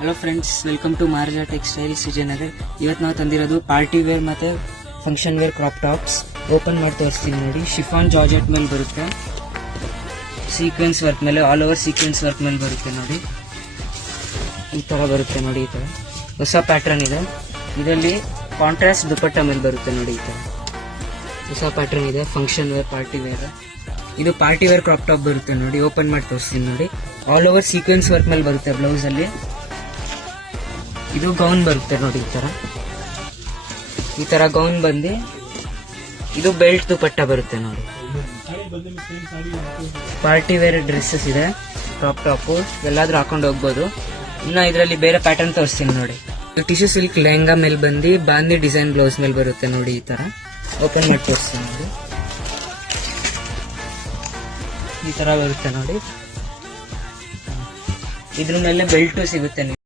Hello friends, welcome to Marja textiles Vijayanagar. ಇವತ್ತು ನಾವು ತಂದಿರೋದು ಪಾರ್ಟಿ ವೇರ್ ಮತ್ತು function wear crop tops. Open ಮಾಡಿ ತೋರಿಸ್ತೀನಿ ನೋಡಿ. ಶಿಫಾನ್ ಜಾರ್ಜೆಟ್ ಮೇಲೆ ಬರುತ್ತೆ, ಸೀಕ್ವೆನ್ಸ್ ವರ್ಕ್ ಮೇಲೆ, ಆಲ್ ಓವರ್ ಸೀಕ್ವೆನ್ಸ್ ವರ್ಕ್ ಮೇಲೆ ಬರುತ್ತೆ ನೋಡಿ. ಈ ಥರ ಬರುತ್ತೆ ನೋಡಿ. ಈ ಥರ ಹೊಸ ಪ್ಯಾಟ್ರನ್ ಇದೆ. ಇದರಲ್ಲಿ ಕಾಂಟ್ರಾಸ್ಟ್ ದುಪಟ್ಟ ಮೇಲೆ ಬರುತ್ತೆ ನೋಡಿ. ಈ ಥರ ಹೊಸ ಪ್ಯಾಟ್ರನ್ ಇದೆ. Function wear, party wear. ಇದು ಪಾರ್ಟಿ ವೇರ್ ಕ್ರಾಪ್ ಟಾಪ್ ಬರುತ್ತೆ ನೋಡಿ. ಓಪನ್ ಮಾಡಿ ತೋರಿಸ್ತೀನಿ ನೋಡಿ. ಆಲ್ ಓವರ್ ಸೀಕ್ವೆನ್ಸ್ ವರ್ಕ್ ಮೇಲೆ ಬರುತ್ತೆ ಬ್ಲೌಸಲ್ಲಿ. ಇದು ಗೌನ್ ಬರುತ್ತೆ ನೋಡಿ. ಈ ತರ ಗೌನ್ ಬಂದು ಇದು ಬೆಲ್ಟ್ ದುಪಟ್ಟ ಬರುತ್ತೆ ನೋಡಿ. ಪಾರ್ಟಿ ವೇರ್ ಡ್ರೆಸ್ಸಸ್ ಇದೆ, ಕ್ರಾಪ್ ಟಾಪು ಎಲ್ಲಾದ್ರೂ ಹಾಕೊಂಡು ಹೋಗ್ಬೋದು. ಇನ್ನು ಇದರಲ್ಲಿ ಬೇರೆ ಪ್ಯಾಟರ್ನ್ ತೋರಿಸ್ತೀನಿ ನೋಡಿ. ಟಿಶ್ಯೂ ಸಿಲ್ಕ್ ಲೆಹಂಗಾ ಮೇಲೆ ಬಂದು ಬಾಂದಿ ಡಿಸೈನ್ ಬ್ಲೌಸ್ ಮೇಲೆ ಬರುತ್ತೆ ನೋಡಿ. ಈ ತರ ಓಪನ್ ಮಾಡಿ ತೋರಿಸ್ತೀನಿ ನೋಡಿ. ಈ ತರ ಬರುತ್ತೆ ನೋಡಿ. ಇದ್ರ ಮೇಲೆ ಬೆಲ್ಟು ಸಿಗುತ್ತೆ.